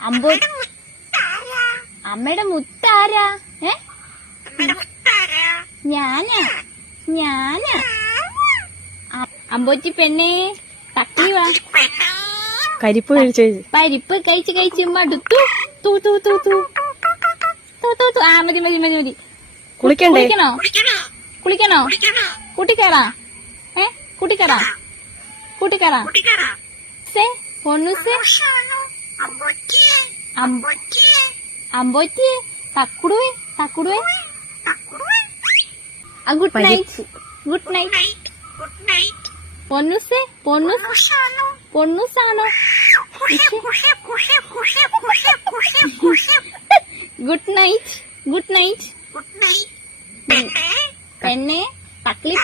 അമ്പോ അമ്മയുടെ മുത്താരാ? ഞാനാ അമ്പോറ്റി പെണ്ണേ തക്കി വാ. പരിപ്പ് കഴിച്ച് മടുത്തു. ആ മതി. കുളിക്കണോ? കൂട്ടിക്കേറാ അമ്പോറ്റിയെ തക്കുടുവേ. Good night. പൊന്നൂസാണോ? Good night. പെണ്ണെ തക്കളി